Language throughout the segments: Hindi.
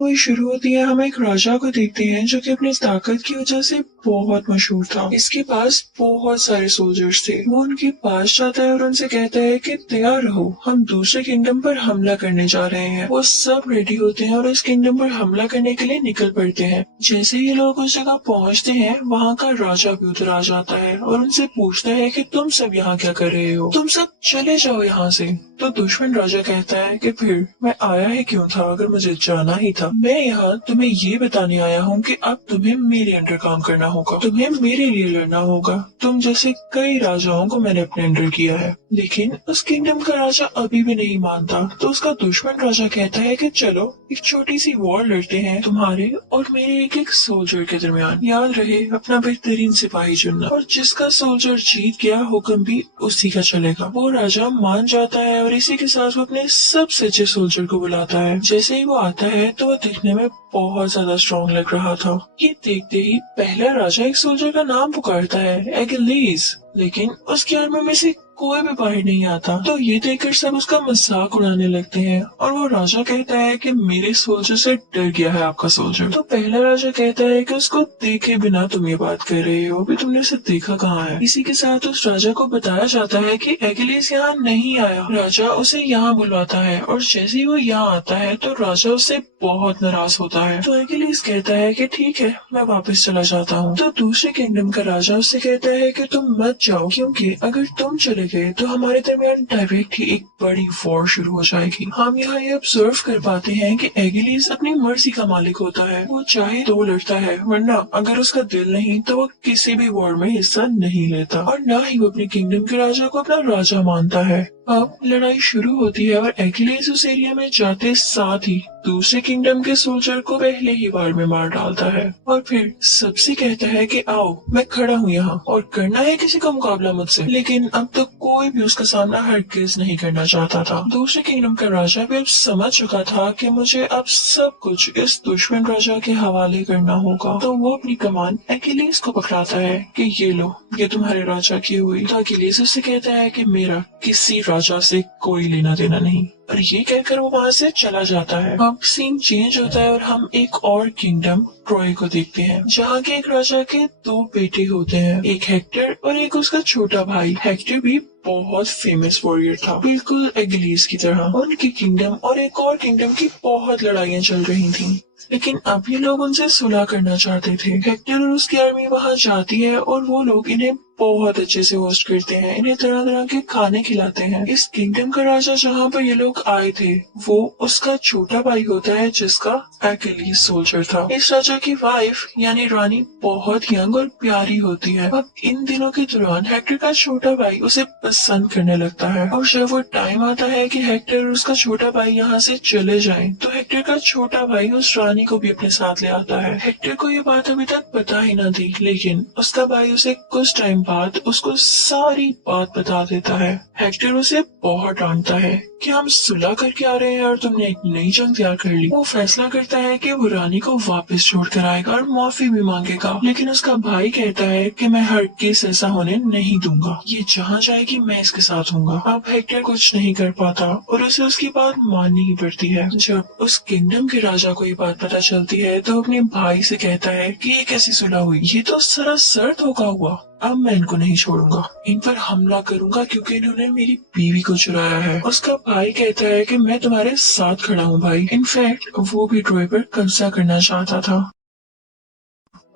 वही शुरू होती है। हम एक राजा को देखते हैं जो कि अपनी ताकत की वजह से बहुत मशहूर था। इसके पास बहुत सारे सोल्जर्स थे। वो उनके पास जाता है और उनसे कहता है कि तैयार रहो, हम दूसरे किंगडम पर हमला करने जा रहे हैं। वो सब रेडी होते हैं और इस किंगडम पर हमला करने के लिए निकल पड़ते हैं। जैसे ही लोग उस जगह पहुंचते हैं, वहाँ का राजा भी उधर आ जाता है और उनसे पूछता है कि तुम सब यहाँ क्या कर रहे हो, तुम सब चले जाओ यहाँ से। तो दुश्मन राजा कहता है कि फिर मैं आया ही क्यों था अगर मुझे जाना ही था। मैं यहाँ तुम्हें ये बताने आया हूँ कि अब तुम्हें मेरे अंडर काम करना होगा, तुम्हें मेरे लिए लड़ना होगा। तुम जैसे कई राजाओं को मैंने अपने अंडर किया है। लेकिन उस किंगडम का राजा अभी भी नहीं मानता। तो उसका दुश्मन राजा कहता है कि चलो एक छोटी सी वॉर लड़ते हैं तुम्हारे और मेरे एक एक सोल्जर के दरमियान। याद रहे अपना बेहतरीन सिपाही चुनना, और जिसका सोल्जर जीत गया हुक्म भी उसी का चलेगा। वो राजा मान जाता है और इसी के साथ वो अपने सबसे अच्छे सोल्जर को बुलाता है। जैसे ही वो आता है तो वो दिखने में बहुत ज्यादा स्ट्रॉन्ग लग रहा था। ये देखते ही पहला राजा एक सोल्जर का नाम पुकारता है, एगिलीज। लेकिन उसकी आर्मी में से कोई भी बाहर नहीं आता। तो ये देखकर सब उसका मजाक उड़ाने लगते हैं और वो राजा कहता है कि मेरे सोल्जर से डर गया है आपका सोल्जर। तो पहला राजा कहता है कि उसको देखे बिना तुम ये बात कर रहे हो, अभी तुमने उसे देखा कहाँ है। इसी के साथ उस राजा को बताया जाता है कि एगिलीस यहाँ नहीं आया। राजा उसे यहाँ बुलवाता है और जैसे ही वो यहाँ आता है तो राजा उससे बहुत नाराज होता है। तो एगिलीस कहता है कि ठीक है, मैं वापस चला जाता हूँ। तो दूसरे किंगडम का राजा उससे कहता है कि तुम मत जाओ, क्योंकि अगर तुम चले गए तो हमारे दरमियान डायरेक्ट ही एक बड़ी वॉर शुरू हो जाएगी। हम यहाँ ये ऑब्जर्व कर पाते हैं कि एगिलीस अपनी मर्जी का मालिक होता है। वो चाहे तो लड़ता है, वरना अगर उसका दिल नहीं तो वो किसी भी वॉर में हिस्सा नहीं लेता, और न ही वो अपने किंगडम के राजा को अपना राजा मानता है। अब लड़ाई शुरू होती है और एगिलीस उस एरिया में जाते साथ ही दूसरे किंगडम के सोल्जर को पहले ही वार में मार डालता है और फिर सबसे कहता है कि आओ, मैं खड़ा हूँ यहाँ और करना है किसी का मुकाबला मुझसे। लेकिन अब तो कोई भी उसका सामना हरगिज नहीं करना चाहता था। दूसरे किंगडम का राजा भी अब समझ चुका था कि मुझे अब सब कुछ इस दुश्मन राजा के हवाले करना होगा। तो वो अपनी कमान एगिलीस को पकड़ाता है कि ये लो, ये तुम्हारे राजा की हुई। तो एगिलीस उससे कहता है कि मेरा किसी राजा से कोई लेना देना नहीं, और ये कहकर वो वहाँ से चला जाता है। अब सीन चेंज होता है और हम एक और किंगडम ट्रॉय को देखते हैं, जहाँ के एक राजा के दो बेटे होते हैं, एक हेक्टर और एक उसका छोटा भाई। हेक्टर भी बहुत फेमस वॉरियर था, बिल्कुल एगिलीस की तरह। उनके किंगडम और एक और किंगडम की बहुत लड़ाइयाँ चल रही थी, लेकिन अब ये लोग उनसे सुलह करना चाहते थे। हेक्टर और उसकी आर्मी वहाँ जाती है और वो लोग इन्हें बहुत अच्छे से होस्ट करते हैं, इन्हें तरह तरह के खाने खिलाते हैं। इस किंगडम का राजा जहाँ पर ये लोग आए थे वो उसका छोटा भाई होता है, जिसका एगिलीस सोल्जर था। इस राजा की वाइफ यानी रानी बहुत यंग और प्यारी होती है। अब इन दिनों के दौरान हेक्टर का छोटा भाई उसे पसंद करने लगता है, और जब वो टाइम आता है कि हेक्टर और उसका छोटा भाई यहाँ से चले जाएं, तो हेक्टर का छोटा भाई उस रानी को भी अपने साथ ले आता है। हेक्टर को ये बात अभी तक पता ही न थी, लेकिन उसका भाई उसे कुछ टाइम बाद उसको सारी बात बता देता है। हेक्टर उसे बहुत डांटता है कि हम सुलह करके आ रहे हैं और तुमने एक नई जंग तैयार कर ली। वो फैसला करता है कि वो रानी को वापस छोड़ कर आएगा और माफी भी मांगेगा, लेकिन उसका भाई कहता है कि मैं हरगिज ऐसा होने नहीं दूंगा, ये जहाँ जाएगी मैं इसके साथ हूँगा। अब हेक्टर कुछ नहीं कर पाता और उसे उसकी बात माननी ही पड़ती है। जब उस किंगडम के राजा को ये बात पता चलती है तो अपने भाई से कहता है कि ये कैसी सुलह हुई, ये तो सरासर धोखा हुआ। अब मैं इनको नहीं छोड़ूंगा, इन पर हमला करूंगा क्योंकि इन्होंने मेरी बीवी को चुराया है। उसका भाई कहता है कि मैं तुम्हारे साथ खड़ा हूँ भाई। इनफैक्ट वो भी ट्रॉय पर कब्जा करना चाहता था।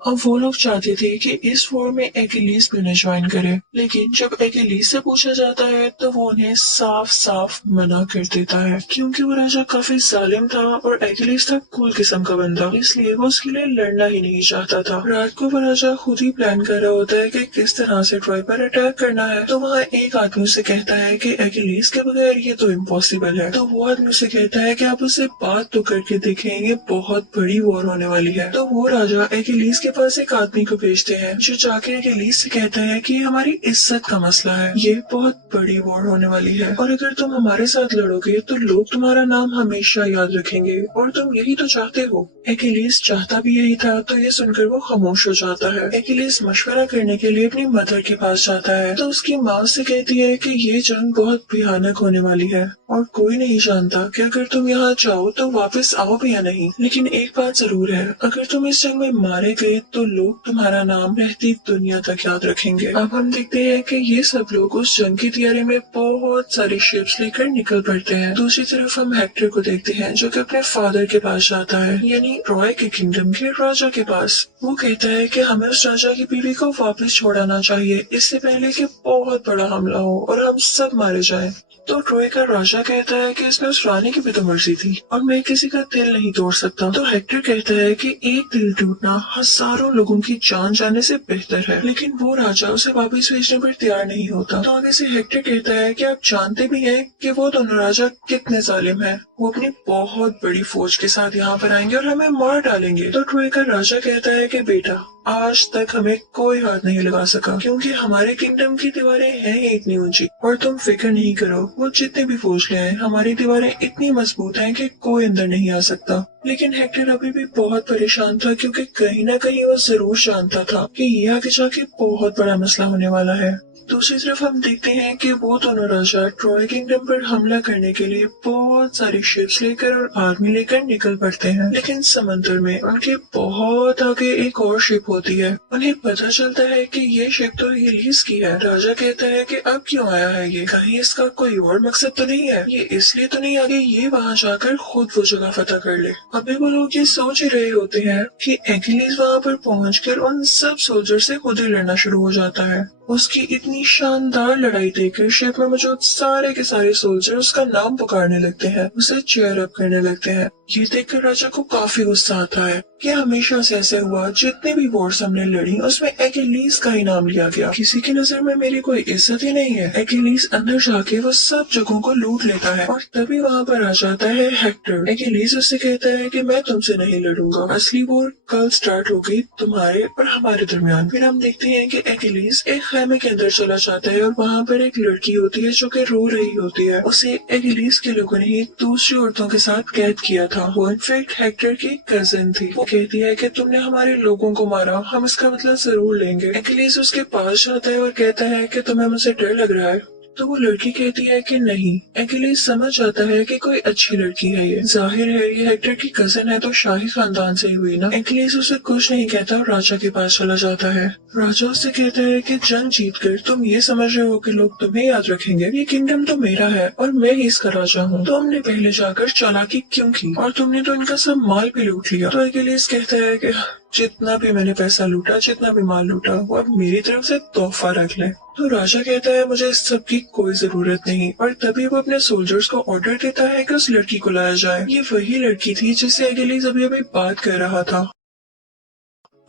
अब वो लोग चाहते थे कि इस वॉर में एगिलीस भी उन्हें ज्वाइन करे, लेकिन जब एगिलीस से पूछा जाता है तो वो उन्हें साफ साफ मना कर देता है, क्योंकि वो राजा काफी जालिम था और एगिलीस था कूल किस्म का बंदा, इसलिए वो उसके लिए लड़ना ही नहीं चाहता था। रात को वो राजा खुद ही प्लान कर रहा होता है कि किस तरह से ट्रॉय पर अटैक करना है। तो वहाँ एक आदमी उसे कहता है कि एगिलीस के बगैर ये तो इम्पॉसिबल है। तो वो आदमी उसे कहता है कि आप उससे बात तो करके देखेंगे, बहुत बड़ी वॉर होने वाली है। तो वो राजा एगिलीस के पास एक आदमी को भेजते हैं, जो जाके एगिलीस से कहता है कि हमारी इज्जत का मसला है, ये बहुत बड़ी वॉर होने वाली है और अगर तुम हमारे साथ लड़ोगे तो लोग तुम्हारा नाम हमेशा याद रखेंगे और तुम यही तो चाहते हो। एगिलीस चाहता भी यही था। तो ये सुनकर वो खामोश हो जाता है। एगिलीस मशवरा करने के लिए अपनी मदर के पास जाता है, तो उसकी माँ से कहती है कि ये जंग बहुत भयानक होने वाली है और कोई नहीं जानता कि अगर तुम यहाँ जाओ तो वापस आओ भी या नहीं। लेकिन एक बात जरूर है, अगर तुम इस जंग में मारे गए तो लोग तुम्हारा नाम रहती दुनिया तक याद रखेंगे। अब हम देखते हैं कि ये सब लोग उस जंग की तैयारी में बहुत सारी शिप्स लेकर निकल पड़ते हैं। दूसरी तरफ हम हेक्टर को देखते हैं जो कि अपने फादर के पास जाता है, यानी ट्रॉय के किंगडम के राजा के पास। वो कहता है कि हमें उस राजा की बीवी को वापस छोड़ाना चाहिए, इससे पहले कि बहुत बड़ा हमला हो और हम सब मारे जाएं। तो ट्रॉय का राजा कहता है कि इसमें उस रानी की भी तो मर्जी थी और मैं किसी का दिल नहीं तोड़ सकता। तो हेक्टर कहता है कि एक दिल टूटना हजारों लोगों की जान जाने से बेहतर है, लेकिन वो राजा उसे वापस भेजने पर तैयार नहीं होता। तो आगे से हेक्टर कहता है कि आप जानते भी हैं कि वो दोनों राजा कितने जालिम हैं। वो अपनी बहुत बड़ी फौज के साथ यहाँ पर आएंगे और हमें मार डालेंगे। तो ट्रॉय का राजा कहता है कि बेटा, आज तक हमें कोई हाथ नहीं लगा सका क्योंकि हमारे किंगडम की दीवारें हैं ही इतनी ऊंची। और तुम फिक्र नहीं करो, वो जितने भी फौज ले आए हमारी दीवारें इतनी मजबूत हैं कि कोई अंदर नहीं आ सकता। लेकिन हेक्टर अभी भी बहुत परेशान था क्योंकि कहीं न कहीं वो जरूर जानता था कि ये आगे जाके बहुत बड़ा मसला होने वाला है। दूसरी तरफ हम देखते हैं कि वो दोनों राजा ट्रॉय किंगडम पर हमला करने के लिए बहुत सारी शिप्स लेकर और आर्मी लेकर निकल पड़ते हैं। लेकिन समंदर में उनके बहुत आगे एक और शिप होती है। उन्हें पता चलता है कि ये शिप तो एलिस की है। राजा कहता है कि अब क्यों आया है ये, कहीं इसका कोई और मकसद तो नहीं है, ये इसलिए तो नहीं आगे ये वहाँ जाकर खुद वो जगह फतह कर ले। अभी वो लोग ये सोच ही रहे होते हैं कि एकिलीस वहाँ पर पहुँचकर उन सब सोल्जर से खुद ही लड़ना शुरू हो जाता है। उसकी इतनी शानदार लड़ाई देखकर शिप में मौजूद सारे के सारे सोल्जर उसका नाम पुकारने लगते हैं, उसे चेयर अप करने लगते हैं। ये देखकर राजा को काफी गुस्सा आता है कि हमेशा से ऐसे हुआ, जितनी भी वॉर्स हमने लड़ी उसमें एकिलीस का ही नाम लिया गया, किसी की नजर में मेरी कोई इज्जत ही नहीं है। एकिलीस अंदर जाके वो सब जगहों को लूट लेता है और तभी वहाँ पर आ जाता है हेक्टर। एकिलीस उससे कहता है कि मैं तुमसे नहीं लड़ूंगा, असली वॉर कल स्टार्ट होगी तुम्हारे और हमारे दरमियान। फिर हम देखते हैं कि एकिलीस एक खैमे के अंदर चला जाता है और वहाँ पर एक लड़की होती है जो कि रो रही होती है। उसे एकिलीस के लोगों ने ही दूसरी औरतों के साथ कैद किया था। वो इनफैक्ट हेक्टर की कजिन थी। वो कहती है कि तुमने हमारे लोगों को मारा, हम इसका बदला जरूर लेंगे। एकिलीस उसके पास जाता है और कहता है कि तुम्हें मुझसे डर लग रहा है। तो वो लड़की कहती है कि नहीं। एकिलीस समझ जाता है कि कोई अच्छी लड़की है ये, जाहिर है ये हेक्टर की कजिन है तो शाही खानदान से ही हुई ना। एकिलीस उसे कुछ नहीं कहता और राजा के पास चला जाता है। राजा उससे कहता है कि जंग जीतकर तुम ये समझ रहे हो कि लोग तुम्हें याद रखेंगे, ये किंगडम तो मेरा है और मैं ही इसका राजा हूँ। तो हमने पहले जाकर चालाकी क्यों की और तुमने तो इनका सब माल भी लूट लिया। तो एकिलीस कहता है कि जितना भी मैंने पैसा लूटा, जितना भी माल लूटा, वो अब मेरी तरफ से तोहफा रख ले। तो राजा कहता है मुझे इस सब की कोई जरूरत नहीं और तभी वो अपने सोल्जर्स को ऑर्डर देता है कि उस लड़की को लाया जाए। ये वही लड़की थी जिससे एकिलीस अभी बात कर रहा था।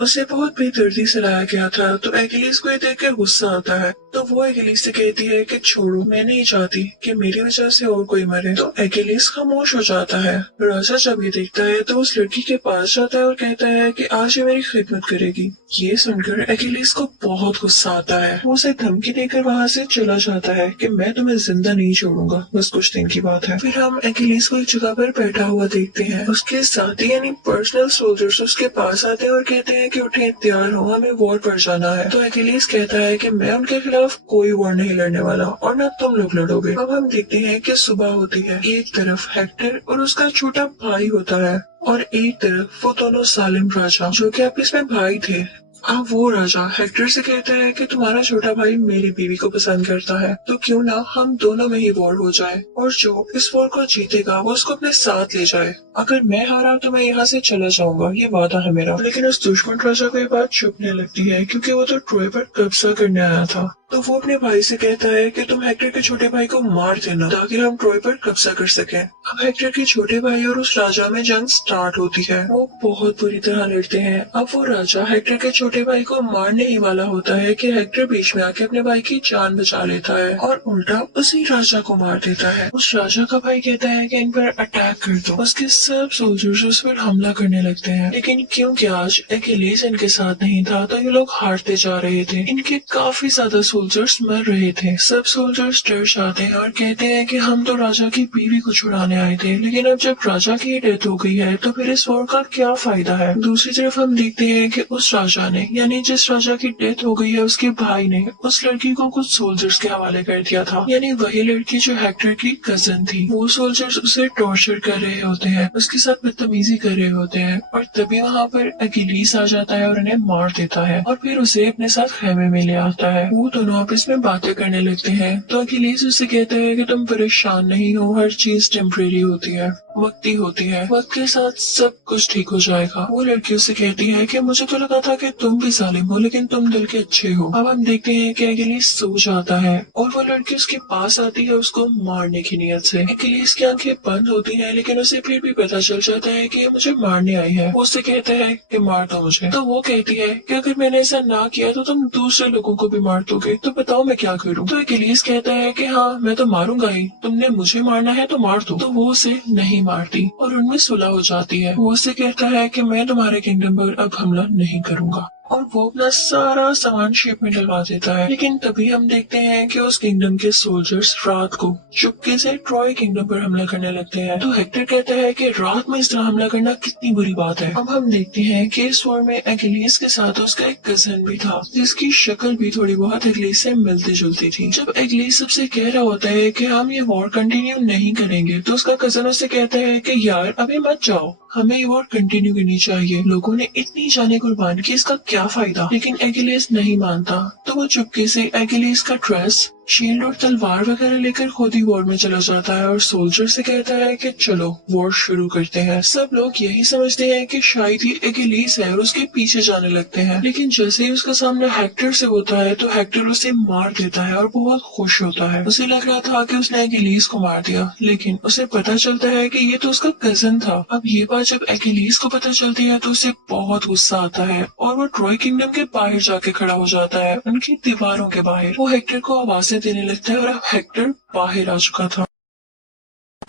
उसे बहुत बेदर्दी से लाया गया था। तो एकिलीस को ये देखकर गुस्सा आता है। तो वो एकिलीस से कहती है कि छोड़ो, मैं नहीं चाहती कि मेरी वजह से और कोई मरे। तो एकिलीस खामोश हो जाता है। राजा जब ये देखता है तो उस लड़की के पास जाता है और कहता है कि आज ये मेरी खिदमत करेगी। ये सुनकर एकिलीस को बहुत गुस्सा आता है। वो उसे धमकी देकर वहाँ से चला जाता है कि मैं तुम्हें जिंदा नहीं छोड़ूंगा, बस कुछ दिन की बात है। फिर हम एकिलीस को एक जगह पर बैठा हुआ देखते हैं। उसके साथी यानी पर्सनल सोल्जर्स उसके पास आते हैं और कहते हैं कि उठे, तैयार हो, हमें वॉर पर जाना है। तो एकिलीस कहता है कि मैं उनके खिलाफ कोई वॉर नहीं लड़ने वाला और न तुम लोग लड़ोगे। अब हम देखते हैं कि सुबह होती है। एक तरफ हेक्टर और उसका छोटा भाई होता है और एक तरफ वो दोनों सालिम राजा जो कि आपस में भाई थे। अब वो राजा हेक्टर से कहता है कि तुम्हारा छोटा भाई मेरी बीवी को पसंद करता है, तो क्यों ना हम दोनों में ही वॉर हो जाए और जो इस वॉर को जीतेगा वो उसको अपने साथ ले जाए। अगर मैं हारा तो मैं यहाँ से चला जाऊंगा, ये वादा है मेरा। लेकिन उस दुश्मन राजा को ये बात चुभने लगती है क्योंकि वो तो ट्रॉय पर कब्जा करने आया था। तो वो अपने भाई से कहता है कि तुम हेक्टर के छोटे भाई को मार देना ताकि हम ट्रॉय पर कब्जा कर सकें। अब हेक्टर के छोटे भाई और उस राजा में जंग स्टार्ट होती है। वो बहुत बुरी तरह लड़ते हैं। अब वो राजा हेक्टर के छोटे भाई को मारने ही वाला होता है कि हेक्टर बीच में आके अपने भाई की जान बचा लेता है और उल्टा उसी राजा को मार देता है। उस राजा का भाई कहता है कि इन पर अटैक कर दो। उसके सब सोल्जर्स उस पर हमला करने लगते हैं, लेकिन क्योंकि आज एकिलीस इनके साथ नहीं था तो ये लोग हारते जा रहे थे। इनके काफी ज्यादा सोल्जर्स मर रहे थे। सब सोल्जर्स डर जाते हैं और कहते हैं कि हम तो राजा की बीवी को छुड़ाने आए थे, लेकिन अब जब राजा की डेथ हो गई है तो फिर इस वॉर का क्या फायदा है। दूसरी तरफ हम देखते हैं कि उस राजा ने, यानी जिस राजा की डेथ हो गई है, उसके भाई ने उस लड़की को कुछ सोल्जर्स के हवाले कर दिया था, यानी वही लड़की जो हेक्टर की कजन थी। वो सोल्जर्स उसे टॉर्चर कर रहे होते हैं, उसके साथ बदतमीजी कर रहे होते हैं और तभी वहाँ पर अकिलीस आ जाता है और उन्हें मार देता है और फिर उसे अपने साथ खेमे में ले आता है। वो दोनों आपस में बातें करने लगते हैं तो अकिलीस उससे कहता है कि तुम परेशान नहीं हो, हर चीज टेम्परेरी होती है, वक्ती होती है, वक्त के साथ सब कुछ ठीक हो जाएगा। वो लड़की उससे कहती है कि मुझे तो लगा था कि तुम भी जालिम हो, लेकिन तुम दिल के अच्छे हो। अब हम देखते हैं कि अकिलीस सो जाता है और वो लड़की उसके पास आती है उसको मारने की नीयत से। अकिलीस की आंखें बंद होती हैं, लेकिन उसे फिर भी पता चल जाता है कि ये मुझे मारने आई है। वो उससे कहता है कि मार दो मुझे। तो वो कहती है कि अगर मैंने ऐसा ना किया तो तुम दूसरे लोगों को भी मार दोगे, तो बताओ मैं क्या करूँ। तो अकिलीस कहता है कि हाँ मैं तो मारूंगा ही, तुमने मुझे मारना है तो मार दो। तो वो उसे नहीं मारती और उनमें सुलह हो जाती है। वो उससे कहता है कि मैं तुम्हारे किंगडम पर अब हमला नहीं करूंगा और वो अपना सारा सामान शिप में डलवा देता है। लेकिन तभी हम देखते हैं कि उस किंगडम के सोल्जर्स रात को चुपके से ट्रॉय किंगडम पर हमला करने लगते हैं। तो हेक्टर कहता है कि रात में इस तरह हमला करना कितनी बुरी बात है। अब हम देखते हैं कि इस वॉर में अकिलीस के साथ उसका एक कजन भी था, जिसकी शक्ल भी थोड़ी बहुत अकिलीस से मिलती जुलती थी। जब अकिलीस सबसे कह रहा होता है कि हम ये वॉर कंटिन्यू नहीं करेंगे, तो उसका कजन उससे कहता है कि यार अभी मत जाओ, हमें ये वॉर कंटिन्यू करनी चाहिए, लोगों ने इतनी जाने कुर्बान की, इसका क्या फायदा। लेकिन अकिलीस नहीं मानता, तो वो चुपके से अकिलीस का ड्रेस, शील्ड और तलवार वगैरह लेकर खुद ही वॉर में चला जाता है और सोल्जर से कहता है कि चलो वॉर शुरू करते हैं। सब लोग यही समझते हैं कि शायद ही अकिलीस है और उसके पीछे जाने लगते हैं, लेकिन जैसे ही उसका सामना हेक्टर से होता है तो हेक्टर उसे मार देता है और बहुत खुश होता है। उसे लग रहा था कि उसने अकिलीस को मार दिया, लेकिन उसे पता चलता है कि ये तो उसका कजन था। अब ये बात जब अकिलीस को पता चलती है तो उसे बहुत गुस्सा आता है और वो ट्रॉय किंगडम के बाहर जाके खड़ा हो जाता है, उनकी दीवारों के बाहर। वो हेक्टर को आवाजें देने लगता है और अब हेक्टर बाहर आ चुका था।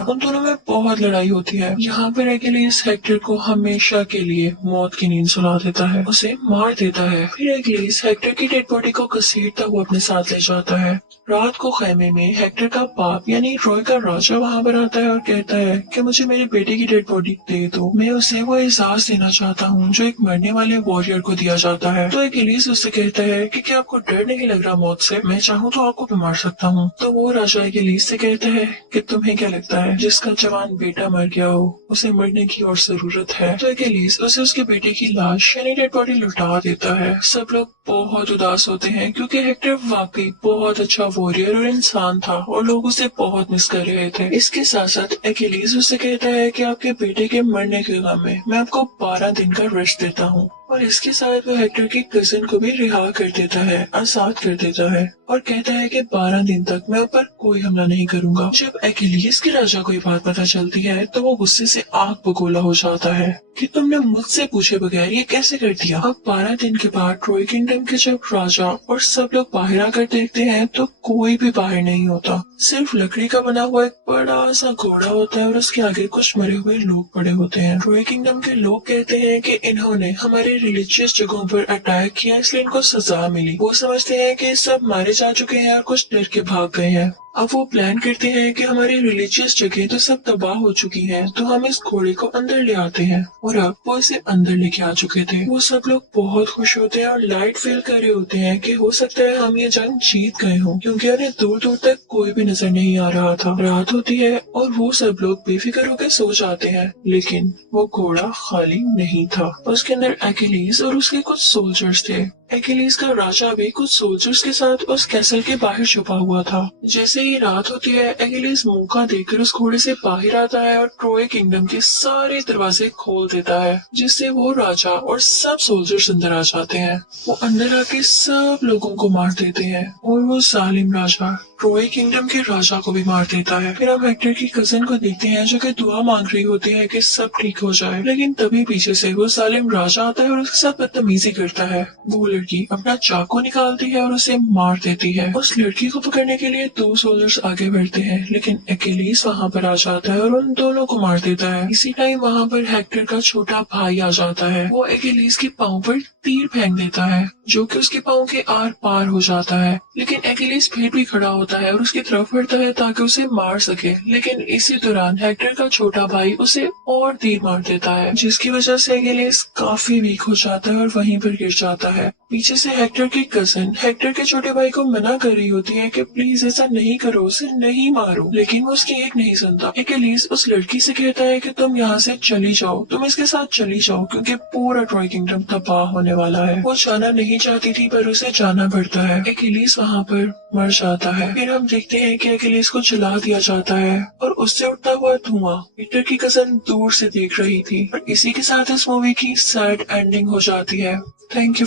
उन दोनों में बहुत लड़ाई होती है। यहाँ पर अकिलीस हेक्टर को हमेशा के लिए मौत की नींद सुला देता है, उसे मार देता है। फिर अकिलीस हेक्टर की डेड बॉडी को घसीटता हुआ अपने साथ ले जाता है। रात को खेमे में हेक्टर का बाप यानी ट्रॉय का राजा वहाँ पर आता है और कहता है कि मुझे मेरे बेटे की डेड बॉडी दे दो, मैं उसे वो एहसास देना चाहता हूँ जो एक मरने वाले वॉरियर को दिया जाता है। तो अकिलीस उससे कहता है कि क्या आपको डर नहीं लग रहा मौत से, मैं चाहूँ तो आपको भी मार सकता हूँ। तो वो राजा अकिलीस से कहता है कि तुम्हें क्या लगता है जिसका जवान बेटा मर गया हो उसे मरने की और जरूरत है। तो अकिलीस उसे उसके बेटे की लाश यानी डेड बॉडी लौटा देता है। सब लोग बहुत उदास होते हैं क्योंकि हेक्टर वाकई बहुत अच्छा वॉरियर और इंसान था और लोग उसे बहुत मिस कर रहे थे। इसके साथ साथ अकिलीस उससे कहता है कि आपके बेटे के मरने के गम में मैं आपको 12 दिन का रेस्ट देता हूँ और इसके साथ वो हेक्टर के कजिन को भी रिहा कर देता है, आजाद कर देता है और कहता है कि 12 दिन तक मैं ऊपर कोई हमला नहीं करूंगा। जब अकिलीस के राजा को ये बात पता चलती है तो वो गुस्से से आग बगोला हो जाता है कि तुमने मुझसे पूछे बगैर ये कैसे कर दिया। अब 12 दिन के बाद ट्रॉय किंगडम के जब राजा और सब लोग बाहर आकर देखते हैं तो कोई भी बाहर नहीं होता, सिर्फ लकड़ी का बना हुआ एक बड़ा सा घोड़ा होता है और उसके आगे कुछ मरे हुए लोग पड़े होते हैं। ट्रॉय किंगडम के लोग कहते हैं कि इन्होंने हमारे रिलीजियस जगहों पर अटैक किया इसलिए इनको सजा मिली। वो समझते हैं कि सब मारे जा चुके हैं और कुछ डर के भाग गए हैं। अब वो प्लान करते हैं कि हमारी रिलीजियस जगह तो सब तबाह हो चुकी हैं, तो हम इस घोड़े को अंदर ले आते हैं और अब वो इसे अंदर लेके आ चुके थे। वो सब लोग बहुत खुश होते हैं और लाइट फील कर रहे होते हैं कि हो सकता है हम ये जंग जीत गए हों, क्योंकि उन्हें दूर दूर तक कोई भी नजर नहीं आ रहा था। रात होती है और वो सब लोग बेफिक्र होकर सो जाते हैं, लेकिन वो घोड़ा खाली नहीं था। उसके अंदर अकिलीस और उसके कुछ सोल्जर्स थे। अकिलीस का राजा भी कुछ सोल्जर्स के साथ उस कैसल के बाहर छुपा हुआ था। जैसे ही रात होती है अकिलीस मौका देकर उस घोड़े से बाहर आता है और ट्रॉय किंगडम के सारे दरवाजे खोल देता है, जिससे वो राजा और सब सोल्जर्स अंदर आ जाते हैं। वो अंदर आके सब लोगों को मार देते हैं और वो जालिम राजा ट्रोय किंगडम के राजा को भी मार देता है। फिर हम हेक्टर की कजिन को देखते हैं जो कि दुआ मांग रही होती है कि सब ठीक हो जाए, लेकिन तभी पीछे से वो जालिम राजा आता है और उसके साथ बदतमीजी करता है। वो लड़की अपना चाकू निकालती है और उसे मार देती है। उस लड़की को पकड़ने के लिए 2 सोल्जर्स आगे बढ़ते हैं, लेकिन अकेलीस वहाँ पर आ जाता है और उन दोनों को मार देता है। इसी टाइम वहाँ पर हेक्टर का छोटा भाई आ जाता है। वो अकेलीस के पाँव पर तीर फेंक देता है जो कि उसके पाँव के आर पार हो जाता है, लेकिन अकेलीस फिर भी खड़ा होता है और उसकी तरफ बढ़ता है ताकि उसे मार सके। लेकिन इसी दौरान हेक्टर का छोटा भाई उसे और तीर मार देता है, जिसकी वजह से अकेलीस काफी वीक हो जाता है और वहीं पर गिर जाता है। पीछे से हेक्टर की कजिन हेक्टर के छोटे भाई को मना कर रही होती है कि प्लीज ऐसा नहीं करो, उसे नहीं मारो, लेकिन वो उसकी एक नहीं सुनता। अकेलीस उस लड़की से कहता है कि तुम यहाँ से चली जाओ, तुम इसके साथ चली जाओ, क्योंकि पूरा ट्रॉय किंगडम तबाह होने वाला है। वो जाना नहीं चाहती थी पर उसे जाना पड़ता है। अकेलीस वहाँ पर मर जाता है। फिर हम देखते हैं कि अकेलीस को जला दिया जाता है और उससे उठता हुआ धुआं हेक्टर की कजिन दूर से देख रही थी। और इसी के साथ इस मूवी की सैड एंडिंग हो जाती है। Thank you.